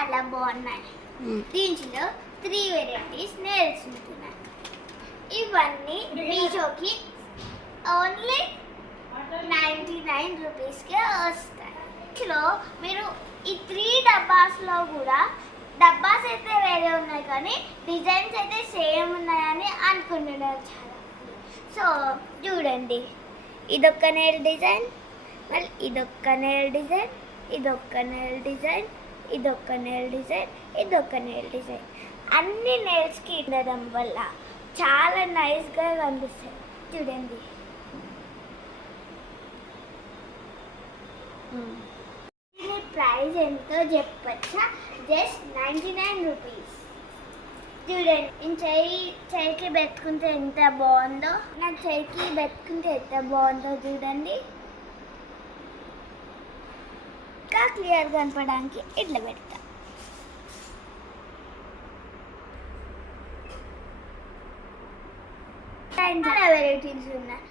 చాలా బాగున్నాయి. దీంట్లో 3 వెరైటీస్ నెయిల్స్ ఉంటున్నాయి. ఇవన్నీ మీషోకి ఓన్లీ 99 రూపీస్కే వస్తాయి. ఇందులో మీరు ఈ 3 డబ్బాస్లో కూడా డబ్బాస్ అయితే వేరే ఉన్నాయి కానీ డిజైన్స్ అయితే సేమ్ ఉన్నాయని అనుకుంటున్నారు చాలా. సో చూడండి, ఇదొక్క నెయిల్ డిజైన్, మళ్ళీ ఇదొక్క నెయిల్ డిజైన్, ఇదొక్క నెయిల్ డిజైన్, ఇదొక్క నెయిల్ డిజైన్, ఇదొక్క నెయిల్ డిజైన్. అన్ని నెయిల్స్కి ఉండడం వల్ల చాలా నైస్గా కనిపిస్తాయి. చూడండి, దీని ప్రైస్ ఎంతో చెప్పచ్చా? Just 99 rupees. చూడండి, నేను చెయ్యికి పెట్టుకుంటే ఎంత బాగుందో, నా చెయ్యికి పెట్టుకుంటే ఎంత బాగుందో చూడండి. ఇంకా క్లియర్ కనపడడానికి ఇట్లా పెడతా. చాలా వెరైటీస్ ఉన్నాయి.